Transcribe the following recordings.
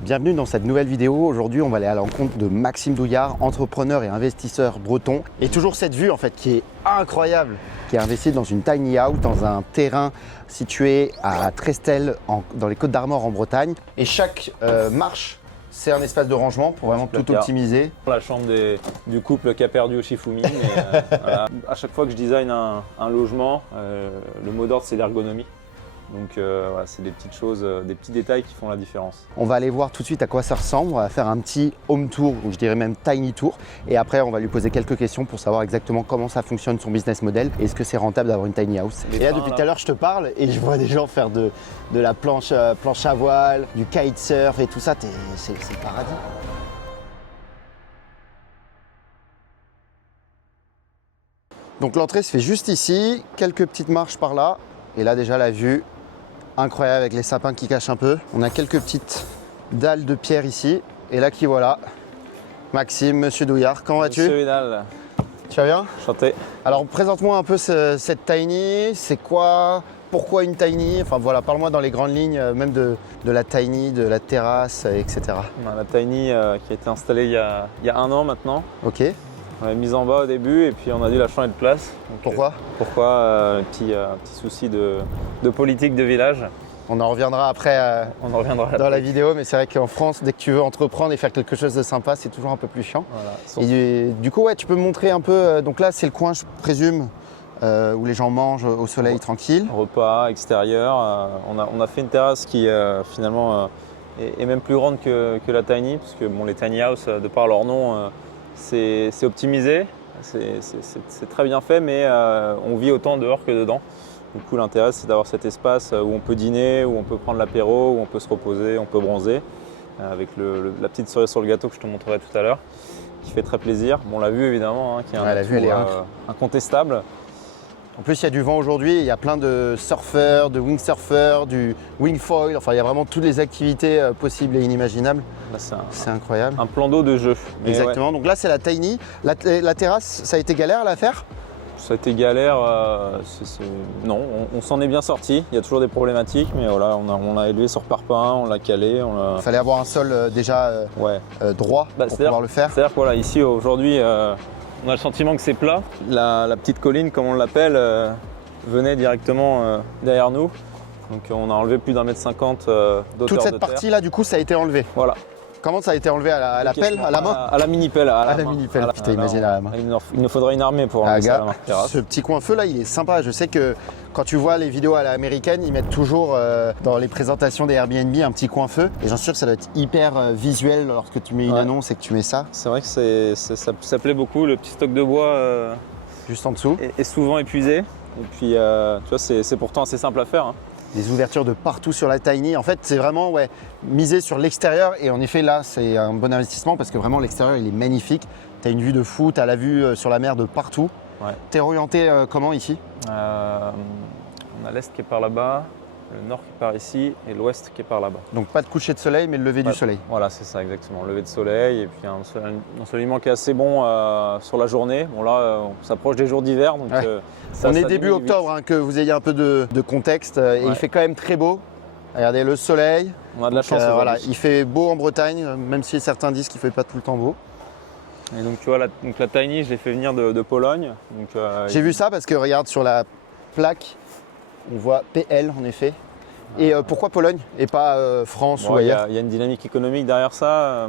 Bienvenue dans cette nouvelle vidéo. Aujourd'hui, on va aller à l'encontre de Maxime Douillard, entrepreneur et investisseur breton. Et toujours cette vue en fait qui est incroyable, qui est investi dans une tiny house, dans un terrain situé à Trestel, dans les Côtes-d'Armor en Bretagne. Et chaque marche, c'est un espace de rangement pour vraiment tout optimiser. La chambre du couple qui a perdu au Shifumi. Voilà. À chaque fois que je design un logement, le mot d'ordre c'est l'ergonomie. Donc voilà, c'est des petites choses, des petits détails qui font la différence. On va aller voir tout de suite à quoi ça ressemble. On va faire un petit home tour, ou je dirais même tiny tour. Et après, on va lui poser quelques questions pour savoir exactement comment ça fonctionne son business model. Est-ce que c'est rentable d'avoir une tiny house? Et là, depuis tout à l'heure, je te parle et je vois des gens faire de la planche à voile, du kitesurf et tout ça. C'est le paradis. Donc l'entrée se fait juste ici, quelques petites marches par là. Et là, déjà, la vue incroyable avec les sapins qui cachent un peu. On a quelques petites dalles de pierre ici. Et là qui voilà, Maxime, Monsieur Douillard, comment vas-tu? Monsieur Vidal. Tu vas bien? Chanté. Alors présente-moi un peu cette tiny, c'est quoi? Pourquoi une tiny? Enfin voilà, parle-moi dans les grandes lignes, même de la tiny, de la terrasse, etc. On a la tiny qui a été installée il y a un an maintenant. Ok. On l'a mise en bas au début et puis on a dû la changer de place. Donc, pourquoi? Petit souci de politique de village. On en reviendra après on en reviendra dans la vidéo, mais c'est vrai qu'en France, dès que tu veux entreprendre et faire quelque chose de sympa, c'est toujours un peu plus chiant. Voilà. Et du coup, ouais, tu peux me montrer un peu. Donc là, c'est le coin, je présume, où les gens mangent au soleil tranquille. Repas, extérieur. On a fait une terrasse qui finalement est même plus grande que la tiny, parce que bon, les tiny house, de par leur nom, c'est optimisé, c'est très bien fait, mais on vit autant dehors que dedans. Du coup, l'intérêt, c'est d'avoir cet espace où on peut dîner, où on peut prendre l'apéro, où on peut se reposer, on peut bronzer, avec la petite cerise sur le gâteau que je te montrerai tout à l'heure, qui fait très plaisir. Bon, la vue, évidemment, qui est un atout incontestable. En plus, il y a du vent aujourd'hui, il y a plein de surfeurs, de windsurfers, du wingfoil, enfin il y a vraiment toutes les activités possibles et inimaginables. C'est incroyable. Un plan d'eau de jeu. Exactement, ouais. Donc là c'est la tiny. La terrasse, ça a été galère à la faire? Ça a été galère, non, on s'en est bien sorti. Il y a toujours des problématiques, mais voilà, on l'a élevé sur parpaing, on l'a calé. Il fallait avoir un sol déjà droit pour pouvoir le faire. C'est-à-dire que voilà, ici aujourd'hui, on a le sentiment que c'est plat. La petite colline, comme on l'appelle, venait directement derrière nous. Donc on a enlevé plus d'1,50 m d'auteur. Toute cette partie-là, du coup, ça a été enlevé. Voilà. Comment ça a été enlevé? À la pelle, à la main? À la mini-pelle. À la mini-pelle, putain, imagine à la main. Il nous faudrait une armée pour enlever ça à la main. Ce petit coin feu là, il est sympa. Je sais que quand tu vois les vidéos à l'américaine, ils mettent toujours dans les présentations des Airbnb un petit coin feu. Et j'en suis sûr que ça doit être hyper visuel lorsque tu mets une annonce et que tu mets ça. C'est vrai que ça plaît beaucoup. Le petit stock de bois juste en dessous est souvent épuisé. Et puis, tu vois, c'est pourtant assez simple à faire. Hein. Des ouvertures de partout sur la tiny. En fait, c'est vraiment miser sur l'extérieur. Et en effet, là, c'est un bon investissement parce que vraiment, l'extérieur, il est magnifique. Tu as une vue de fou, tu as la vue sur la mer de partout. Ouais. Tu es orienté comment ici? On a l'est qui est par là-bas, le nord qui est par ici et l'ouest qui est par là-bas. Donc pas de coucher de soleil, mais le lever du soleil. Voilà, c'est ça exactement. Le lever de soleil et puis un ensoleillement qui est assez bon sur la journée. Bon là, on s'approche des jours d'hiver. Donc, on est début octobre, que vous ayez un peu de contexte. Et il fait quand même très beau. Regardez le soleil. On a de la chance. Voilà, il fait beau en Bretagne, même si certains disent qu'il ne fait pas tout le temps beau. Et donc tu vois, la tiny, je l'ai fait venir de Pologne. J'ai vu ça parce que regarde sur la plaque, on voit PL en effet. Et pourquoi Pologne et pas France ou ailleurs? Il y a une dynamique économique derrière ça.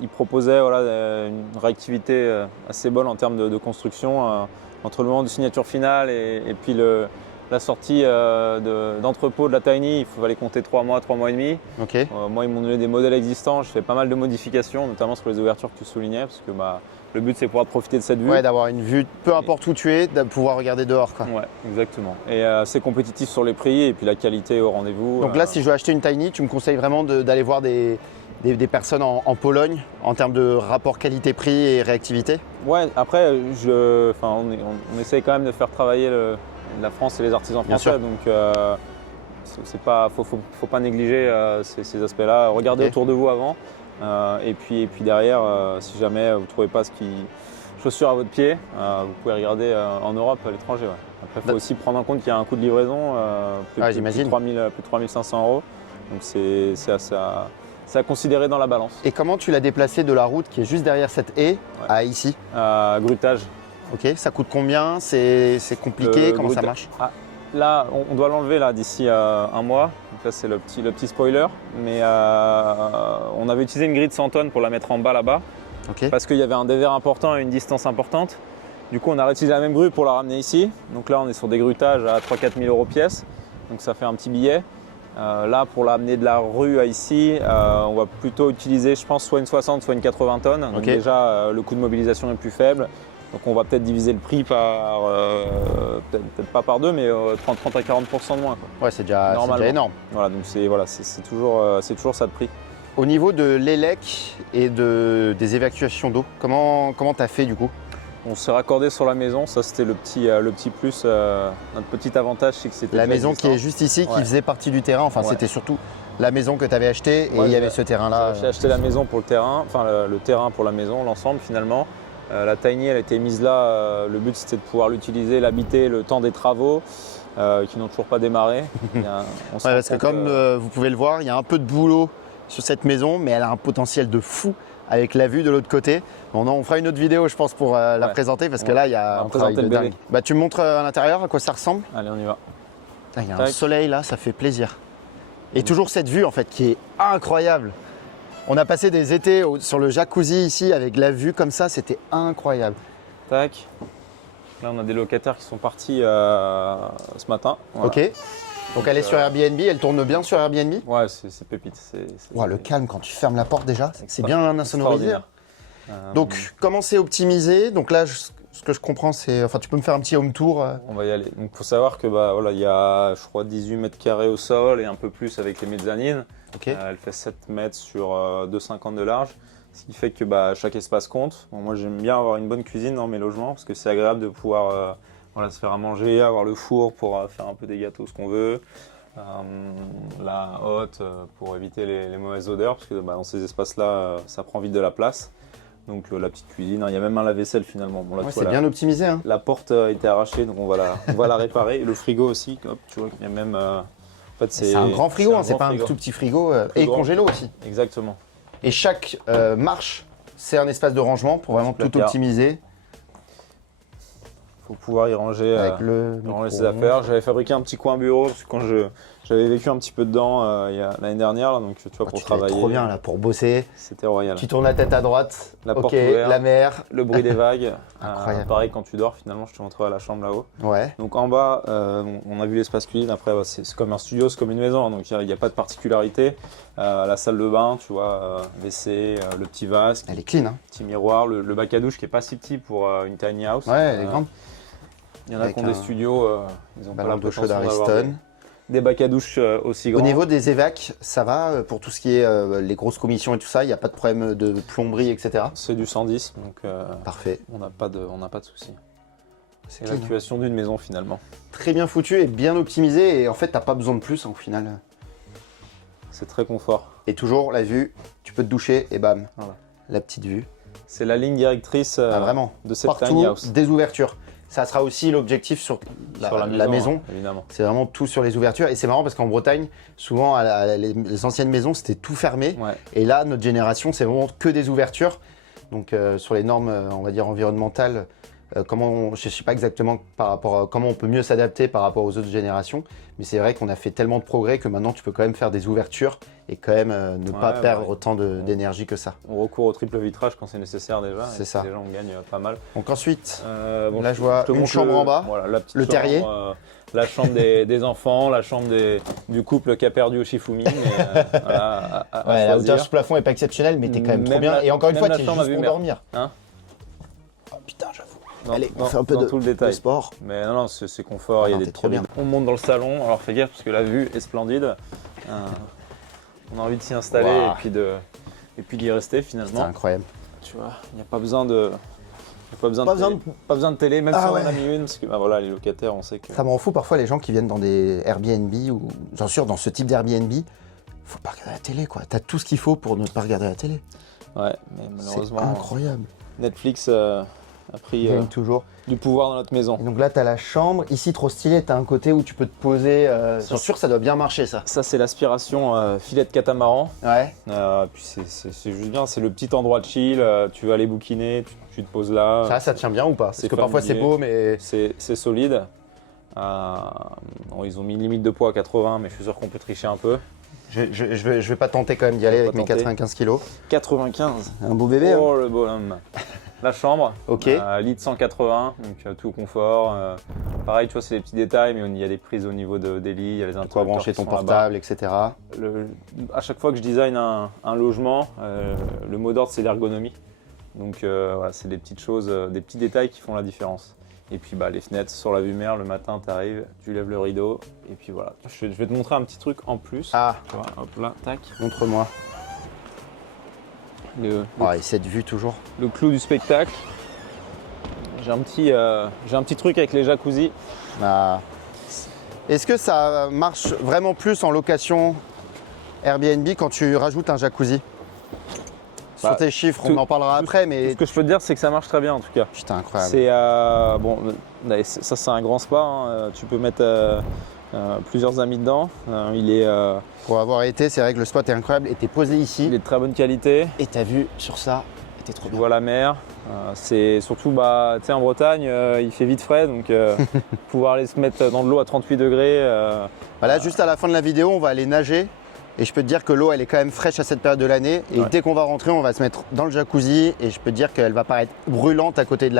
Ils proposaient une réactivité assez bonne en termes de construction. Entre le moment de signature finale et puis la sortie d'entrepôt de la tiny, il fallait compter 3 mois, 3 mois et demi. Okay. Moi, ils m'ont donné des modèles existants. Je fais pas mal de modifications, notamment sur les ouvertures que tu soulignais, parce que le but, c'est pouvoir profiter de cette vue. Ouais, d'avoir une vue, peu importe où tu es, de pouvoir regarder dehors. Quoi. Ouais, exactement. Et c'est compétitif sur les prix et puis la qualité au rendez-vous. Donc là, si je veux acheter une tiny, tu me conseilles vraiment d'aller voir des personnes en Pologne en termes de rapport qualité-prix et réactivité? Ouais, après, on essaye quand même de faire travailler la France et les artisans français. Donc, faut pas négliger ces aspects-là. Regardez autour de vous avant. Et puis derrière, si jamais vous ne trouvez pas chaussures à votre pied, vous pouvez regarder en Europe, à l'étranger. Ouais. Après, il faut aussi prendre en compte qu'il y a un coût de livraison, plus de 3 500 €. Donc c'est à considérer dans la balance. Et comment tu l'as déplacé de la route qui est juste derrière cette haie à ici? Grutage. Ok, ça coûte combien? C'est compliqué? Comment ça marche? Là, on doit l'enlever là d'ici un mois. Donc là, c'est le petit spoiler. Mais on avait utilisé une grille de 100 tonnes pour la mettre en bas là-bas. Ok. Parce qu'il y avait un dévers important et une distance importante. Du coup, on a réutilisé la même grue pour la ramener ici. Donc là, on est sur des grutages à 3-4 000 € pièce. Donc ça fait un petit billet. Là, pour l'amener de la rue à ici, on va plutôt utiliser, je pense, soit une 60, soit une 80 tonnes. Donc Okay. déjà, le coût de mobilisation est plus faible. Donc on va peut-être diviser le prix par, peut-être pas par deux, mais 30 à 40% de moins, quoi. Ouais, c'est déjà énorme. Voilà, donc c'est toujours ça de prix. Au niveau de l'élec et des évacuations d'eau, comment tu as fait du coup? On s'est raccordé sur la maison, ça c'était le petit plus, notre petit avantage, c'est que c'était La déjà maison qui existant. est juste ici, qui Ouais. faisait partie du terrain, enfin Ouais. c'était surtout la maison que tu avais achetée et Moi, il y avait ce terrain-là. J'ai acheté la maison pour le terrain, enfin le terrain pour la maison, l'ensemble finalement. La tiny, elle a été mise là, le but c'était de pouvoir l'utiliser, l'habiter le temps des travaux qui n'ont toujours pas démarré. On se Ouais, rend parce que compte, comme vous pouvez le voir, il y a un peu de boulot sur cette maison, mais elle a un potentiel de fou avec la vue de l'autre côté. Bon, on fera une autre vidéo, je pense, pour la Ouais. présenter, parce que Ouais. là, il y a On va un travail de présenter le dingue. Bah, tu me montres à l'intérieur à quoi ça ressemble? Allez, on y va. Ah, il y a un Tac. soleil là, ça fait plaisir. Et toujours cette vue en fait qui est incroyable. On a passé des étés sur le jacuzzi ici avec la vue comme ça, c'était incroyable. Tac. Là, on a des locataires qui sont partis ce matin. Voilà. Ok. Donc elle est sur Airbnb, elle tourne bien sur Airbnb. Ouais, c'est pépite. Ouah, le calme quand tu fermes la porte déjà, c'est bien insonorisé. extraordinaire. Donc comment c'est optimisé? Donc là, ce que je comprends, c'est, enfin, tu peux me faire un petit home tour. On va y aller. Donc, faut savoir que voilà, il y a, je crois, 18 mètres carrés au sol et un peu plus avec les mezzanines. Ok. Elle fait 7 mètres sur 2,50 de large, ce qui fait que chaque espace compte. Bon, moi, j'aime bien avoir une bonne cuisine dans mes logements parce que c'est agréable de pouvoir voilà, se faire à manger, avoir le four pour faire un peu des gâteaux, ce qu'on veut. La hotte pour éviter les mauvaises odeurs parce que dans ces espaces-là, ça prend vite de la place. Donc la petite cuisine, il y a même un lave-vaisselle finalement. Bon, là, Ouais, tu vois, c'est bien optimisé. Hein. la porte a été arrachée, donc on va la réparer. Et le frigo aussi, hop, tu vois qu'il y a même. En fait, C'est un grand frigo, hein, c'est pas un tout petit frigo. Plus Et grand. congélo aussi. Exactement. Et chaque marche, c'est un espace de rangement pour vraiment tout placard. optimiser. Il faut pouvoir y ranger, Avec le ranger ses micro-ondes. affaires. J'avais fabriqué un petit coin bureau parce que quand j'avais vécu un petit peu dedans l'année dernière, là, donc tu vois, Oh, pour tu fais travailler. trop bien là pour bosser. C'était royal. Tu tournes la tête à droite. La ok, porte ouverte. la mer. Le bruit des vagues. Incroyable. Pareil quand tu dors, finalement, je te montrerai la chambre là-haut. Ouais. Donc en bas, on a vu l'espace cuisine. Après, c'est comme un studio, c'est comme une maison, hein, donc il n'y a pas de particularité. La salle de bain, tu vois, WC, le petit vase, Elle est clean. Hein. petit miroir, le bac à douche qui est pas si petit pour une tiny house. Ouais, elle est grande. Il y en a Avec qui ont des un studios, ils ont pas Ballon d'eau l'impression chaude d'avoir Ariston. des bacs à douche aussi Au grands. niveau des évacs, ça va pour tout ce qui est les grosses commissions et tout ça. Il n'y a pas de problème de plomberie, etc. C'est du 110, donc Parfait. on n'a pas de souci. C'est clean, hein. Évacuation d'une maison finalement. Très bien foutu et bien optimisé. Et en fait, t'as pas besoin de plus hein, au final. C'est très confort. Et toujours la vue, tu peux te doucher et bam, Voilà. la petite vue. C'est la ligne directrice Ah, vraiment. de cette Partout, tiny house. des ouvertures. Ça sera aussi l'objectif sur Sur la maison. Évidemment. C'est vraiment tout sur les ouvertures. Et c'est marrant parce qu'en Bretagne, souvent, les anciennes maisons, c'était tout fermé. Ouais. Et là, notre génération, c'est vraiment que des ouvertures. Donc, sur les normes, on va dire, environnementales, je ne sais pas exactement par rapport à comment on peut mieux s'adapter par rapport aux autres générations. Mais c'est vrai qu'on a fait tellement de progrès que maintenant, tu peux quand même faire des ouvertures et quand même ne pas Ouais, perdre ouais. autant d'énergie que ça. On recourt au triple vitrage quand c'est nécessaire déjà. C'est et ça. Déjà, on gagne pas mal. Donc ensuite, Bon, là, je vois te une montre chambre en bas, voilà, la petite le chambre, terrier. La chambre des enfants, la chambre du couple qui a perdu au Shifumi. Mais, voilà, à ouais, la choisir. hauteur du plafond est pas exceptionnelle, mais t'es quand même trop Même bien. la- Et encore une même fois, la t'es chambre juste à vue pour mer. dormir. Hein Oh putain, j'avoue. Dans- Allez, on dans- fait un peu dans de, tout le de détail. sport. Mais non, c'est confort, Ah il y a non, des t'es trop petits bien. rideaux. On monte dans le salon, alors fais gaffe parce que la vue est splendide. On a envie de s'y installer Wow. et puis d'y rester C'est finalement. incroyable. Tu vois, il n'y a pas besoin de. Pas besoin, Pas de télé. besoin Pas besoin de télé, même Ah si on ouais. en a mis une, parce que voilà, les locataires, on sait que. Ça me rend fou parfois les gens qui viennent dans des Airbnb ou, bien sûr, dans ce type d'Airbnb. Faut pas regarder la télé, quoi. T'as tout ce qu'il faut pour ne pas regarder la télé. Ouais, mais C'est malheureusement, incroyable. Netflix a pris gagne toujours. du pouvoir dans notre maison. Et donc là, tu as la chambre. Ici, trop stylé, tu as un côté où tu peux te poser. C'est sûr, ça doit bien marcher, ça. Ça, c'est l'aspiration filet de catamaran. Ouais. Puis c'est juste bien, c'est le petit endroit de chill. Tu vas aller bouquiner, tu te poses là. Ça tient bien ou pas? Parce C'est que parfois, c'est familier. beau, mais. C'est solide. Bon, ils ont mis une limite de poids à 80, mais je suis sûr qu'on peut tricher un peu. Je vais pas tenter quand même d'y aller avec mes 95 kilos. 95. Un beau bébé. Hein. Oh le bonhomme. La chambre, Ok. lit de 180, donc tout confort. Pareil, tu vois, c'est des petits détails, mais il y a des prises au niveau des lits, il y a les Quoi interrupteurs brancher qui ton sont là-bas. portable, etc. À chaque fois que je design un logement, le mot d'ordre c'est l'ergonomie. Donc voilà, c'est des petites choses, des petits détails qui font la différence. Et puis les fenêtres sur la vue mer, le matin tu arrives, tu lèves le rideau et puis voilà. Je vais te montrer un petit truc en plus. Ah, Tu vois, hop là, tac. montre-moi. Le Ah, et cette vue toujours. clou du spectacle. J'ai un petit truc avec les jacuzzis. Ah. Est-ce que ça marche vraiment plus en location Airbnb quand tu rajoutes un jacuzzi? Sur tes chiffres, on en parlera après, mais. Ce que je peux te dire, c'est que ça marche très bien en tout cas. Putain, incroyable. C'est bon, ça c'est un grand spa. Hein. Tu peux mettre plusieurs amis dedans. Il est Pour avoir été, c'est vrai que le spot est incroyable et t'es posé ici de très bonne qualité. et t'as vu sur ça, était trop Tu bien. vois la mer. C'est surtout, tu sais, en Bretagne, il fait vite frais, donc pouvoir aller se mettre dans de l'eau à 38 degrés. Voilà, juste à la fin de la vidéo, on va aller nager et je peux te dire que l'eau, elle est quand même fraîche à cette période de l'année. Et Ouais. dès qu'on va rentrer, on va se mettre dans le jacuzzi et je peux te dire qu'elle va paraître brûlante à côté de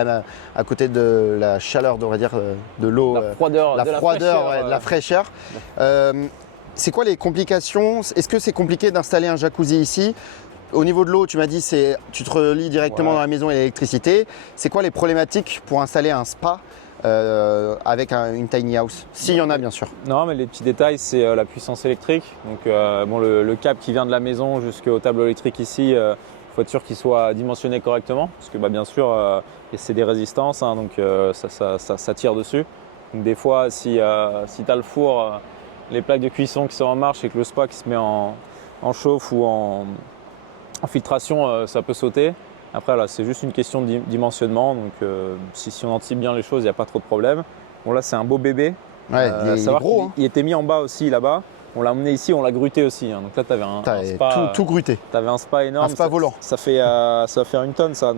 la chaleur, on va dire, de l'eau. La froideur, La de la froideur, fraîcheur, ouais, de la fraîcheur. C'est quoi les complications? Est-ce que c'est compliqué d'installer un jacuzzi ici? Au niveau de l'eau, tu m'as dit tu te relis directement Ouais. dans la maison et l'électricité. C'est quoi les problématiques pour installer un spa avec une tiny house? S'il y en a, bien sûr. Non, mais les petits détails, c'est la puissance électrique. Donc, bon, le câble qui vient de la maison jusqu'au tableau électrique ici, il faut être sûr qu'il soit dimensionné correctement. Parce que, bien sûr, c'est des résistances, hein, donc ça tire dessus. Donc, des fois, si tu as le four, les plaques de cuisson qui sont en marche et que le spa qui se met en chauffe ou en filtration, ça peut sauter. Après, là, c'est juste une question de dimensionnement. Donc, si on anticipe bien les choses, il n'y a pas trop de problème. Bon, là, c'est un beau bébé. Ouais, il est Savoir gros. qu'il- il était mis en bas aussi, là-bas. On l'a emmené ici, on l'a gruté aussi. Hein. Donc là, tu avais un spa, tout gruté. t'avais un spa énorme. Un spa volant. Ça va faire une tonne, ça.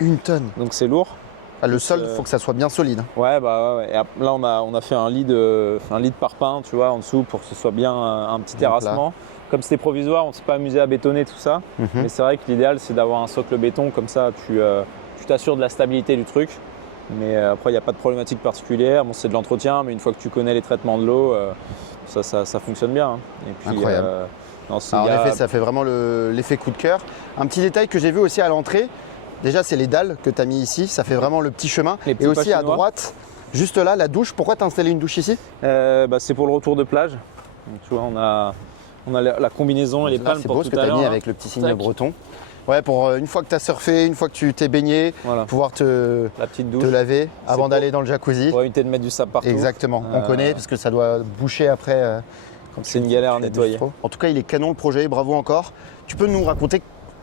Une tonne. Donc c'est lourd. Ah, le sol, il faut que ça soit bien solide. Ouais, ouais. Et là, on a fait un lit de parpaing, tu vois, en dessous pour que ce soit bien un petit terrassement. Comme c'était provisoire, on s'est pas amusé à bétonner tout ça. Mhm. Mais c'est vrai que l'idéal, c'est d'avoir un socle béton. Comme ça, tu t'assures de la stabilité du truc. Mais après, il n'y a pas de problématique particulière. Bon, c'est de l'entretien, mais une fois que tu connais les traitements de l'eau, ça fonctionne bien. Hein. Et puis, Incroyable. non, Alors, en effet, ça fait vraiment l'effet coup de cœur. Un petit détail que j'ai vu aussi à l'entrée, déjà, c'est les dalles que tu as mis ici. Ça fait vraiment le petit chemin. Les petits Et aussi pas à chinois. droite, juste là, la douche. Pourquoi tu as installé une douche ici? C'est pour le retour de plage. Donc, tu vois, on a la combinaison et les Là, palmes c'est pour beau tout ce que tu à as l'heure. mis là. avec le petit signe Tac. breton. Ouais, pour une fois que tu as surfé, une fois que tu t'es baigné, Voilà, pouvoir te la petite douche. laver avant pour- d'aller dans le jacuzzi. Pour éviter de mettre du sable partout. Exactement, on Euh, connaît parce que ça doit boucher après. Quand C'est une galère à nettoyer. En tout cas, il est canon le projet, bravo encore. Tu peux nous raconter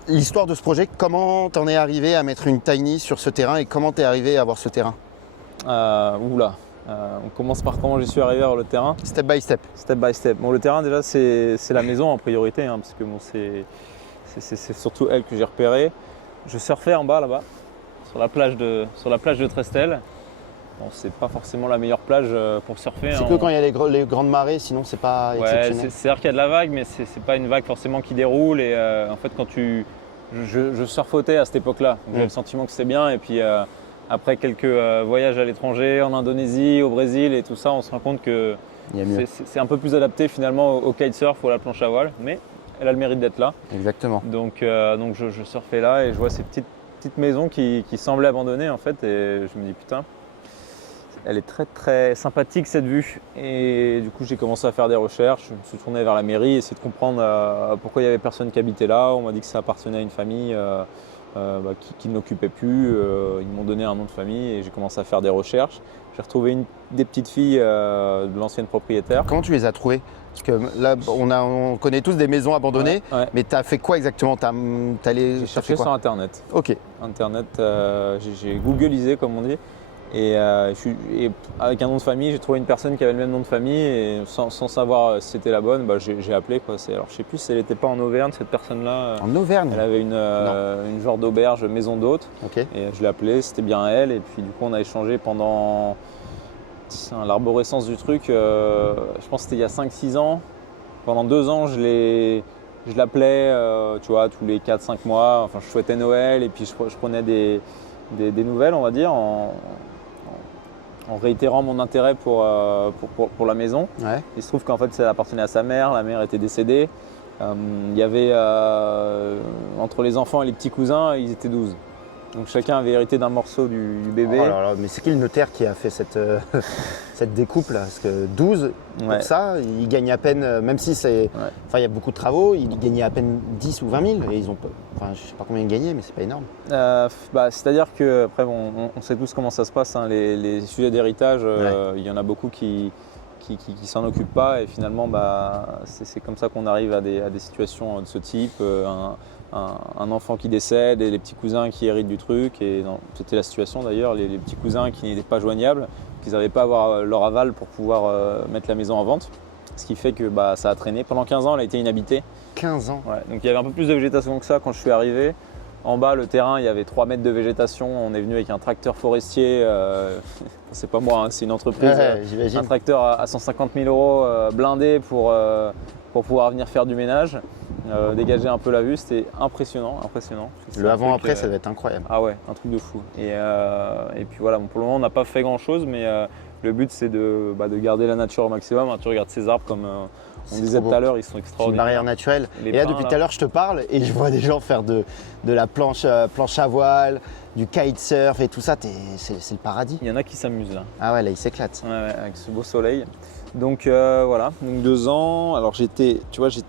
l'histoire de ce projet, comment t'en es arrivé à mettre une tiny sur ce terrain et comment t'es arrivé à avoir ce terrain? On commence par comment j'y suis arrivé vers le terrain. Step by step. Step by step. Bon, le terrain, déjà, c'est la maison en priorité, hein, parce que bon, c'est surtout elle que j'ai repérée. Je surfais en bas, là-bas, sur la plage de Trestel. Bon, c'est pas forcément la meilleure plage pour surfer. C'est hein. que quand il y a les grandes marées, sinon c'est pas Ouais, exceptionnel. c'est-à-dire qu'il y a de la vague, mais c'est pas une vague forcément qui déroule. Et en fait, je surfautais à cette époque-là, donc j'avais le sentiment que c'était bien. Et puis après quelques voyages à l'étranger, en Indonésie, au Brésil et tout ça, on se rend compte que Il y a mieux. c'est un peu plus adapté finalement au kitesurf ou à la planche à voile, mais elle a le mérite d'être là. Exactement. Donc je surfais là et je vois ces petites maisons qui semblaient abandonnées en fait, et je me dis putain. Elle est très très sympathique cette vue, et du coup j'ai commencé à faire des recherches, je me suis tourné vers la mairie, essayer de comprendre pourquoi il n'y avait personne qui habitait là. On m'a dit que ça appartenait à une famille qui ne l'occupait plus. Ils m'ont donné un nom de famille et j'ai commencé à faire des recherches. J'ai retrouvé des petites filles de l'ancienne propriétaire. Comment tu les as trouvés? Parce que là, on connaît tous des maisons abandonnées, Ouais. mais tu as fait quoi exactement? J'ai cherché sur Internet. Ok. Internet, j'ai googlisé comme on dit. Et avec un nom de famille, j'ai trouvé une personne qui avait le même nom de famille et sans savoir si c'était la bonne, j'ai appelé quoi. Alors je sais plus si elle n'était pas en Auvergne cette personne-là. En Auvergne? Elle avait une genre d'auberge, maison d'hôte. Ok. Et je l'ai appelée, c'était bien elle. Et puis du coup on a échangé pendant l'arborescence du truc. Je pense que c'était il y a 5-6 ans. Pendant 2 ans je l'appelais tu vois, tous les 4-5 mois. Enfin je souhaitais Noël et puis je prenais des nouvelles on va dire en réitérant mon intérêt pour la maison. Ouais. Il se trouve qu'en fait ça appartenait à sa mère, la mère était décédée. Il y avait entre les enfants et les petits cousins, ils étaient 12. Donc chacun avait hérité d'un morceau du bébé. Oh là là, mais c'est qui le notaire qui a fait cette découpe là? Parce que 12, pour Ouais. ça, ils gagnent à peine, même si c'est. Ouais. Enfin, il y a beaucoup de travaux, ils gagnaient à peine 10 ou 20 000. Et ils ont. Enfin, je sais pas combien ils gagnaient, mais c'est pas énorme. C'est-à-dire que, après, bon, on sait tous comment ça se passe, hein, les sujets d'héritage, il y en a beaucoup qui s'en occupent pas et finalement c'est comme ça qu'on arrive à des situations de ce type. Un enfant qui décède et les petits cousins qui héritent du truc. Et c'était la situation d'ailleurs, les petits cousins qui n'étaient pas joignables, qu'ils n'arrivaient pas à avoir leur aval pour pouvoir mettre la maison en vente. Ce qui fait que ça a traîné. Pendant 15 ans, elle a été inhabitée. 15 ans. Ouais, donc il y avait un peu plus de végétation que ça quand je suis arrivé. En bas, le terrain, il y avait 3 mètres de végétation. On est venu avec un tracteur forestier. C'est pas moi, hein, c'est une entreprise. Ouais, j'imagine. Un tracteur à 150 000 euros blindé pour pouvoir venir faire du ménage. Dégager un peu la vue, c'était impressionnant. Le avant-après, ça doit être incroyable. Ah ouais, un truc de fou. Et puis voilà, bon, pour le moment, on n'a pas fait grand-chose, mais le but, c'est de garder la nature au maximum. Tu regardes ces arbres, comme on disait tout à l'heure, ils sont C'est une extraordinaires. barrière naturelle. Les Et là, pins, depuis là. tout à l'heure, je te parle et je vois des gens faire de la planche à voile, du kitesurf et tout ça. C'est le paradis. Il y en a qui s'amusent là. Ah ouais, là, ils s'éclatent. Ouais, avec ce beau soleil. Donc voilà, donc 2 ans. Alors j'étais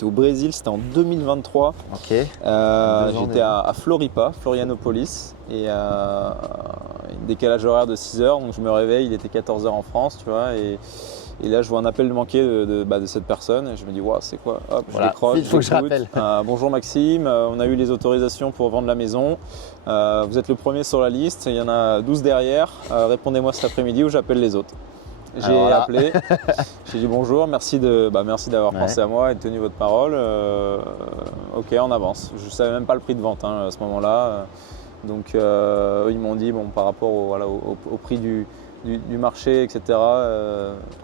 au Brésil, c'était en 2023. Ok. 2 J'étais ans déjà. à Floripa, Florianopolis, et décalage horaire de 6 heures, donc je me réveille, il était 14 heures en France, tu vois, et là je vois un appel manqué de cette personne, et je me dis, waouh, c'est quoi? Hop, Voilà, je décroche, il faut que je j'écoute. rappelle. Bonjour Maxime, on a eu les autorisations pour vendre la maison, vous êtes le premier sur la liste, il y en a 12 derrière, répondez-moi cet après-midi ou j'appelle les autres. J'ai Alors là. appelé, j'ai dit bonjour, merci d'avoir pensé à moi et de tenu votre parole. Ok, on avance. Je ne savais même pas le prix de vente à ce moment-là. Donc eux, ils m'ont dit, bon, par rapport au prix du marché, etc.,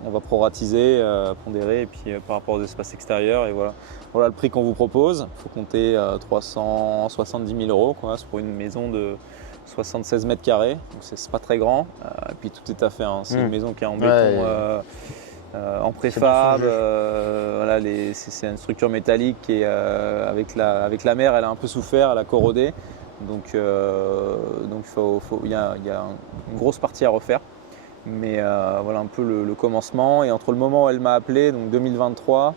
on va proratiser, pondérer, et puis par rapport aux espaces extérieurs, et voilà le prix qu'on vous propose. Il faut compter 370 000 euros, quoi, c'est pour une maison de 76 mètres carrés, donc c'est pas très grand. Et puis tout est à fait, hein. C'est une maison qui est en béton, en préfab. Voilà, c'est une structure métallique et avec la mer, elle a un peu souffert, elle a corrodé. Donc il y a une grosse partie à refaire. Mais voilà un peu le commencement. Et entre le moment où elle m'a appelé, donc 2023,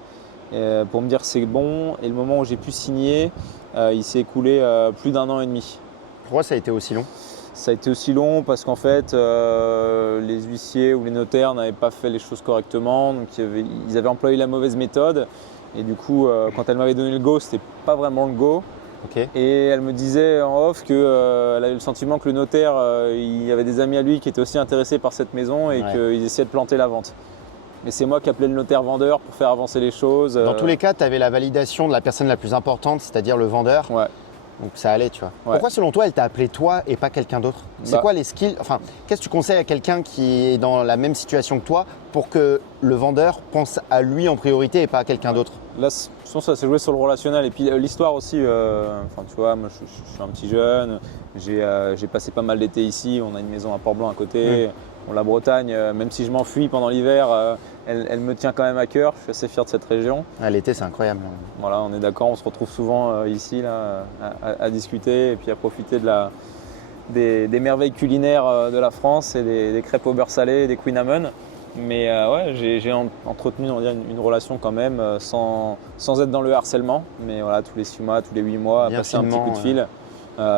pour me dire c'est bon, et le moment où j'ai pu signer, il s'est écoulé plus d'1 an et demi. Pourquoi ça a été aussi long? Ça a été aussi long parce qu'en fait, les huissiers ou les notaires n'avaient pas fait les choses correctement. Donc ils avaient employé la mauvaise méthode. Et du coup, quand elle m'avait donné le go, c'était pas vraiment le go. Ok. Et elle me disait en off qu'elle avait le sentiment que le notaire, il y avait des amis à lui qui étaient aussi intéressés par cette maison et qu'ils essayaient de planter la vente. Mais c'est moi qui appelais le notaire vendeur pour faire avancer les choses. Dans tous les cas, tu avais la validation de la personne la plus importante, c'est-à-dire le vendeur. Ouais. Donc ça allait, tu vois. Ouais. Pourquoi selon toi, elle t'a appelé toi et pas quelqu'un d'autre? C'est quoi les skills? Enfin, qu'est-ce que tu conseilles à quelqu'un qui est dans la même situation que toi pour que le vendeur pense à lui en priorité et pas à quelqu'un d'autre? Là, ça s'est joué sur le relationnel. Et puis l'histoire aussi, tu vois, moi je suis un petit jeune, j'ai passé pas mal d'été ici, on a une maison à Port-Blanc à côté. Bon, la Bretagne, même si je m'enfuis pendant l'hiver, elle me tient quand même à cœur. Je suis assez fier de cette région. Ah, l'été, c'est incroyable. Voilà, on est d'accord, on se retrouve souvent ici là, à discuter et puis à profiter des merveilles culinaires de la France et des crêpes au beurre salé et des Queen Amman. Mais ouais, j'ai entretenu, on va dire, une relation quand même sans être dans le harcèlement. Mais voilà, tous les 6 mois, tous les 8 mois, Bien passer un petit finement, coup de fil,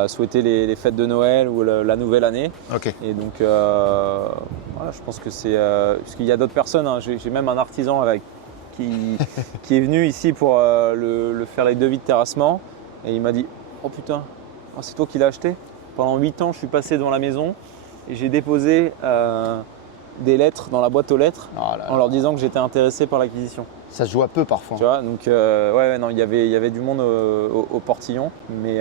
souhaiter les fêtes de Noël ou la nouvelle année. Ok. Et donc, voilà, je pense que c'est. Parce qu'il y a d'autres personnes, hein, j'ai même un artisan avec qui est venu ici pour le faire les devis de terrassement. Et il m'a dit « Oh putain, c'est toi qui l'as acheté ?» Pendant 8 ans, je suis passé devant la maison et j'ai déposé des lettres dans la boîte aux lettres en leur disant que j'étais intéressé par l'acquisition. Ça se joue à peu parfois. Tu vois, donc non, il y avait du monde au portillon, mais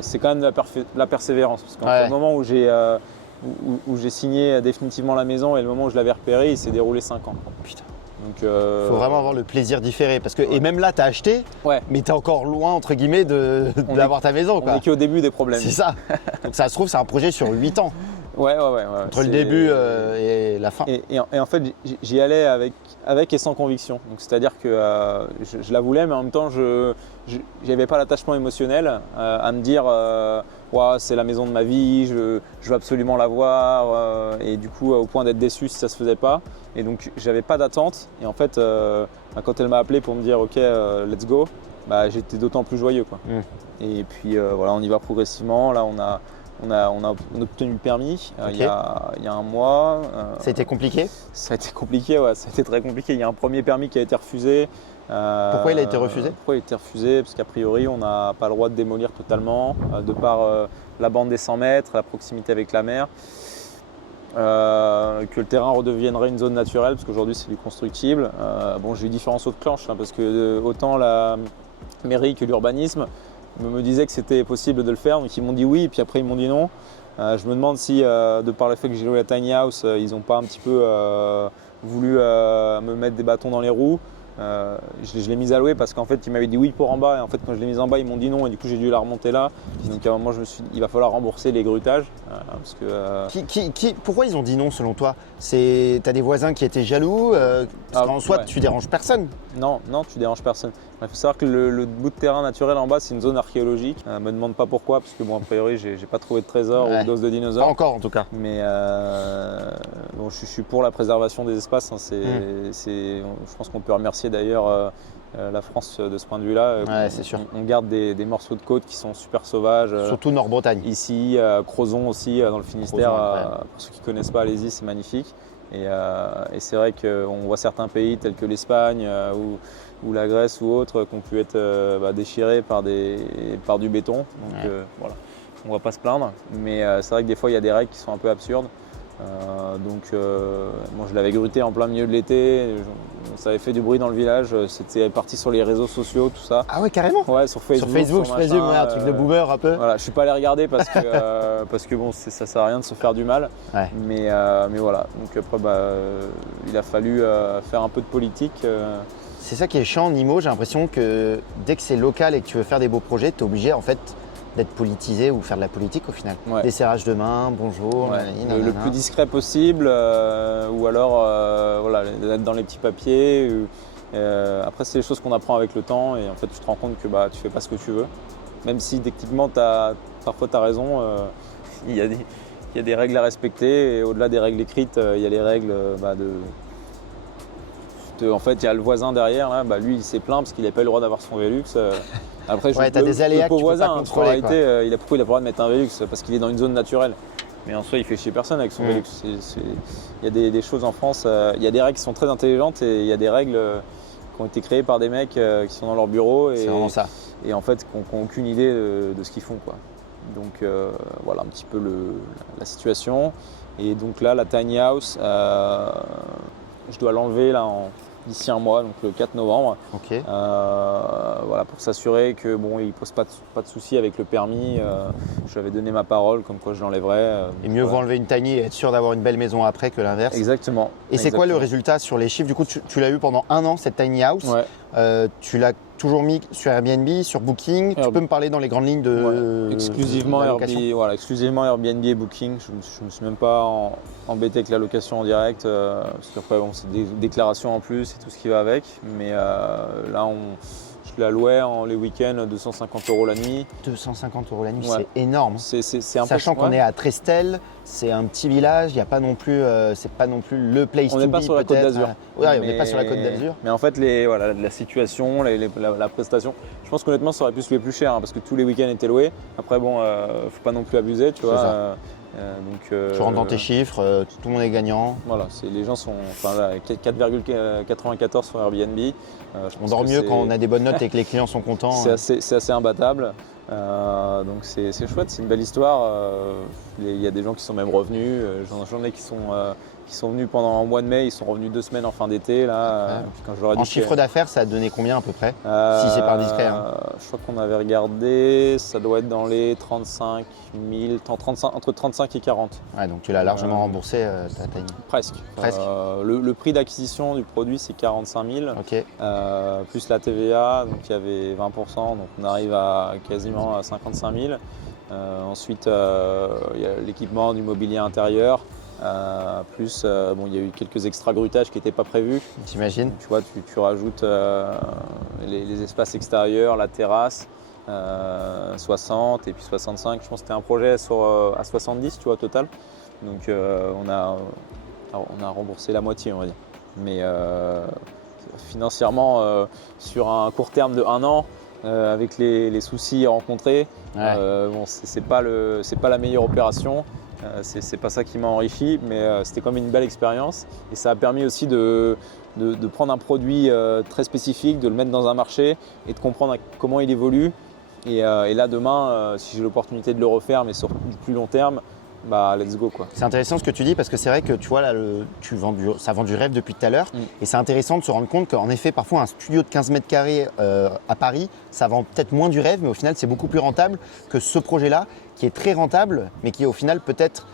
c'est quand même de la persévérance. Parce qu'entre le moment où j'ai signé définitivement la maison et le moment où je l'avais repéré, il s'est déroulé 5 ans. Putain. Donc, faut vraiment avoir le plaisir différé. Parce que, et même là, tu as acheté, mais tu es encore loin, entre guillemets, d'avoir ta maison. On n'est qu'au début des problèmes. C'est ça. Donc ça se trouve, c'est un projet sur 8 ans. Ouais. Entre le début et la fin. Et en fait, j'y allais avec et sans conviction. Donc c'est-à-dire que je la voulais, mais en même temps, je n'avais pas l'attachement émotionnel à me dire c'est la maison de ma vie, je veux absolument la voir. Et du coup, au point d'être déçu si ça ne se faisait pas. Et donc, j'avais pas d'attente. Et en fait, quand elle m'a appelé pour me dire OK, let's go, j'étais d'autant plus joyeux, quoi. Et puis on y va progressivement. Là, on a obtenu le permis il y a un mois. Ça a été compliqué ? Ça a été compliqué, ça a été très compliqué. Il y a un premier permis qui a été refusé. Pourquoi il a été refusé ? Pourquoi il a été refusé ? Parce qu'a priori, on n'a pas le droit de démolir totalement, de par la bande des 100 mètres, la proximité avec la mer. Que le terrain redeviendrait une zone naturelle, parce qu'aujourd'hui c'est du constructible. J'ai eu différents sauts de clanche, parce que autant la mairie que l'urbanisme me disaient que c'était possible de le faire, donc ils m'ont dit oui, et puis après ils m'ont dit non. Je me demande si, de par le fait que j'ai loué la tiny house, ils n'ont pas un petit peu voulu me mettre des bâtons dans les roues. Je l'ai mise à louer parce qu'en fait ils m'avaient dit oui pour en bas, et en fait quand je l'ai mise en bas ils m'ont dit non, et du coup j'ai dû la remonter là. Donc à un moment je me suis dit il va falloir rembourser les grutages parce que, pourquoi ils ont dit non selon toi ? T'as des voisins qui étaient jaloux parce qu'en soi tu déranges personne. Non, tu déranges personne. Il faut savoir que le bout de terrain naturel en bas c'est une zone archéologique. Me demande pas pourquoi, parce que a priori j'ai pas trouvé de trésor ou d'os de dinosaures. Pas encore en tout cas. Mais je suis pour la préservation des espaces. Je pense qu'on peut remercier d'ailleurs la France de ce point de vue-là. C'est sûr. On garde des morceaux de côte qui sont super sauvages. Surtout Nord-Bretagne. Ici, Crozon aussi, dans le Finistère. Pour ceux qui ne connaissent pas, allez-y, c'est magnifique. Et c'est vrai qu'on voit certains pays tels que l'Espagne ou la Grèce ou autres qui ont pu être déchirés par du béton. Donc voilà, on ne va pas se plaindre. Mais c'est vrai que des fois, il y a des règles qui sont un peu absurdes. Je l'avais gruté en plein milieu de l'été, ça avait fait du bruit dans le village, c'était parti sur les réseaux sociaux, tout ça. Ah ouais, carrément ? Ouais, sur Facebook. Sur Facebook, je présume, un truc de boomer un peu. Voilà, je suis pas allé regarder parce que ça sert à rien de se faire du mal. Mais voilà, donc après il a fallu faire un peu de politique. C'est ça qui est chiant en IMO, j'ai l'impression que dès que c'est local et que tu veux faire des beaux projets, tu es obligé en fait d'être politisé ou faire de la politique au final. Des serrages de main, bonjour. Le plus discret possible, ou alors d'être dans les petits papiers. Après, c'est des choses qu'on apprend avec le temps, et en fait, tu te rends compte que tu fais pas ce que tu veux. Même si techniquement, parfois tu as raison, il y a des règles à respecter, et au-delà des règles écrites, il y a les règles en fait, il y a le voisin derrière, là, lui il s'est plaint parce qu'il n'avait pas eu le droit d'avoir son Velux. Après, t'as des aléas que tu peux pas contrôler. En réalité, pourquoi il a pas le droit de mettre un Velux ? Parce qu'il est dans une zone naturelle. Mais en soi, il fait chier personne avec son Velux. Il y a des choses en France, il y a des règles qui sont très intelligentes, et il y a des règles qui ont été créées par des mecs qui sont dans leur bureau c'est vraiment ça. Et en fait, qui n'ont aucune idée de ce qu'ils font, quoi. Donc voilà un petit peu la situation. Et donc là, la tiny house, je dois l'enlever là d'ici un mois, donc le 4 novembre. Pour s'assurer que il ne pose pas de soucis avec le permis. Je lui avais donné ma parole comme quoi je l'enlèverais. Et mieux vaut enlever une tiny et être sûr d'avoir une belle maison après que l'inverse. Exactement. Et c'est quoi le résultat sur les chiffres ? Du coup, tu l'as eu pendant 1 an, cette tiny house. Tu l'as toujours mis sur Airbnb, sur Booking. Tu peux me parler dans les grandes lignes de exclusivement Airbnb, exclusivement Airbnb et Booking. Je ne me suis même pas embêté avec la location en direct, parce qu'après c'est des déclarations en plus et tout ce qui va avec. Mais là, je la louais les week-ends 250 € la nuit. 250 € la nuit, c'est énorme. C'est sachant qu'on est à Trestel, c'est un petit village, il y a pas non plus, c'est pas non plus le place to be. On n'est pas sur la Côte d'Azur. On n'est pas sur la Côte d'Azur. Mais en fait, la situation, la prestation, je pense qu'honnêtement, ça aurait pu se louer plus cher, parce que tous les week-ends étaient loués. Après, faut pas non plus abuser, tu vois. Tu rentres dans tes chiffres, tout le monde est gagnant. Voilà, les gens sont 4,94 sur Airbnb. On dort mieux quand on a des bonnes notes et que les clients sont contents. C'est assez imbattable. Donc c'est chouette, c'est une belle histoire. Il y a des gens qui sont même revenus. J'en ai qui sont venus pendant un mois de mai, ils sont revenus 2 semaines en fin d'été. En chiffre d'affaires, ça a donné combien à peu près? Si c'est pas indiscret. Hein. Je crois qu'on avait regardé, ça doit être dans les 35 000, entre 35 et 40. Ouais, donc tu l'as largement remboursé ta Tiny. Presque. Le prix d'acquisition du produit, c'est 45 000. Okay. Plus la TVA, donc il y avait 20%, donc on arrive à quasiment à 55 000. Ensuite, il y a l'équipement du mobilier intérieur. Plus, il y a eu quelques extra grutages qui n'étaient pas prévus. J'imagine. Tu vois, tu rajoutes les espaces extérieurs, la terrasse, 60 et puis 65. Je pense que c'était un projet à 70, tu vois, au total. Donc on a remboursé la moitié, on va dire. Mais financièrement, sur un court terme de 1 an, avec les soucis rencontrés, c'est pas la meilleure opération. C'est pas ça qui m'a enrichi, mais c'était quand même une belle expérience et ça a permis aussi de prendre un produit très spécifique, de le mettre dans un marché et de comprendre comment il évolue. Et là demain, si j'ai l'opportunité de le refaire, mais sur du plus long terme, let's go quoi. C'est intéressant ce que tu dis parce que c'est vrai que tu vois là, ça vend du rêve depuis tout à l'heure et c'est intéressant de se rendre compte qu'en effet parfois un studio de 15 mètres carrés à Paris, ça vend peut-être moins du rêve mais au final c'est beaucoup plus rentable que ce projet-là qui est très rentable mais qui au final peut-être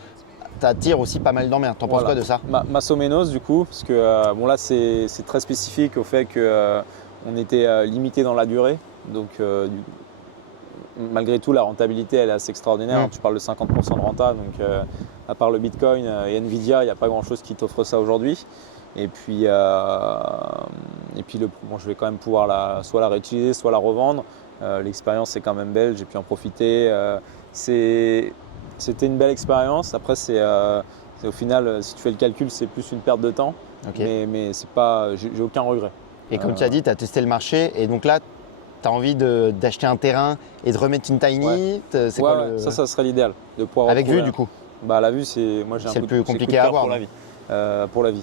t'attire aussi pas mal d'emmerdes. T'en penses quoi de ça? Massomenos du coup, parce que là c'est très spécifique au fait qu'on était limité dans la durée, donc malgré tout, la rentabilité elle est assez extraordinaire. Tu parles de 50% de renta, donc à part le Bitcoin et Nvidia, il n'y a pas grand-chose qui t'offre ça aujourd'hui. Et puis, je vais quand même pouvoir soit la réutiliser, soit la revendre. L'expérience est quand même belle, j'ai pu en profiter. C'était une belle expérience. Après, c'est au final, si tu fais le calcul, c'est plus une perte de temps. Okay. Mais c'est pas, j'ai aucun regret. Et comme tu as dit, tu as testé le marché et donc là, tu as envie d'acheter un terrain et de remettre une tiny. Ça serait l'idéal. Avec vue du coup. La vue, c'est le plus compliqué à avoir. Pour la vie.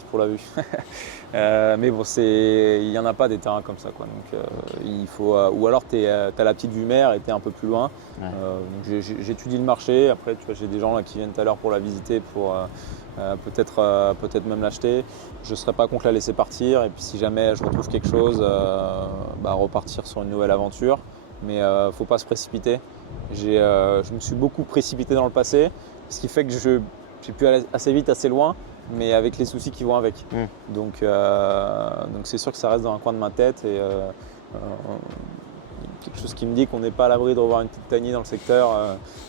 Mais bon, il n'y en a pas des terrains comme ça, quoi. Donc il faut, ou alors tu as la petite vue mer et tu es un peu plus loin. J'étudie le marché. Après, tu vois, j'ai des gens là qui viennent tout à l'heure pour la visiter, pour peut-être même l'acheter. Je ne serais pas contre la laisser partir. Et puis si jamais je retrouve quelque chose, repartir sur une nouvelle aventure. Mais il ne faut pas se précipiter. Je me suis beaucoup précipité dans le passé, ce qui fait que j'ai pu aller assez vite, assez loin, mais avec les soucis qui vont avec. Donc c'est sûr que ça reste dans un coin de ma tête et quelque chose qui me dit qu'on n'est pas à l'abri de revoir une petite tiny dans le secteur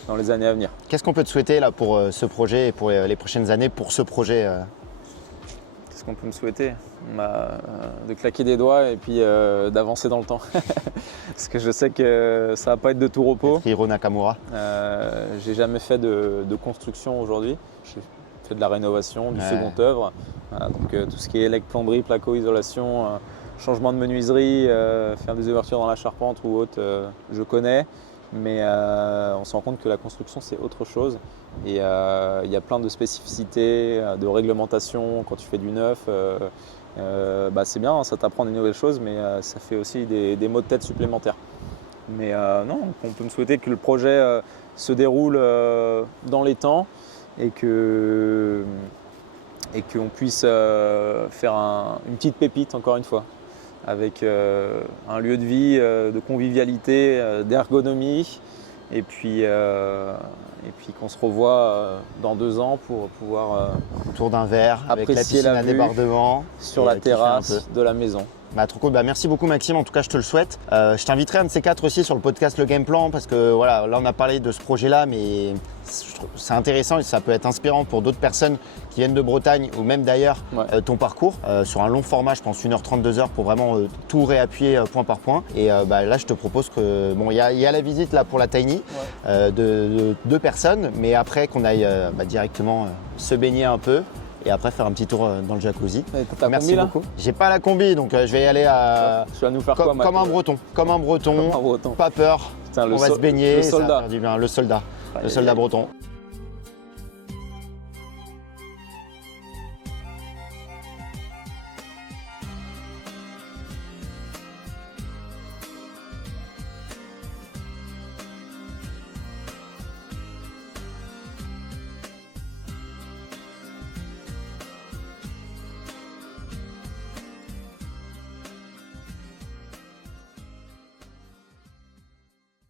dans les années à venir. Qu'est-ce qu'on peut te souhaiter là pour ce projet et pour les prochaines années pour ce projet Qu'est-ce qu'on peut me souhaiter? De claquer des doigts et puis d'avancer dans le temps. Parce que je sais que ça va pas être de tout repos. Hiro Nakamura. J'ai jamais fait de construction aujourd'hui. J'ai fait de la rénovation, du second œuvre. Donc tout ce qui est élect, plomberie, placo, isolation, changement de menuiserie, faire des ouvertures dans la charpente ou autre, je connais. Mais on se rend compte que la construction c'est autre chose et il y a plein de spécificités, de réglementation quand tu fais du neuf. C'est bien, ça t'apprend des nouvelles choses, mais ça fait aussi des maux de tête supplémentaires. Mais non, on peut me souhaiter que le projet se déroule dans les temps et qu'on puisse faire une petite pépite encore une fois, avec un lieu de vie, de convivialité, d'ergonomie, et puis qu'on se revoit dans 2 ans pour pouvoir autour d'un verre avec la apprécier piscine la à vue débordement sur la terrasse de la maison. Trop cool. Merci beaucoup Maxime, en tout cas je te le souhaite. Je t'inviterai un de ces 4 aussi sur le podcast Le Game Plan parce que voilà, là on a parlé de ce projet-là, mais c'est intéressant et ça peut être inspirant pour d'autres personnes qui viennent de Bretagne ou même d'ailleurs ton parcours sur un long format, je pense 1h30, 2h pour vraiment tout réappuyer point par point. Et là je te propose que il y a la visite là pour la Tiny de 2 personnes, mais après qu'on aille directement se baigner un peu. Et après faire un petit tour dans le jacuzzi. Merci beaucoup. J'ai pas la combi, donc je vais y aller tu vas nous faire quoi, comme un breton. Comme un breton. Pas peur. Putain, on va se baigner. Le soldat. Ça va faire du bien. Le soldat breton.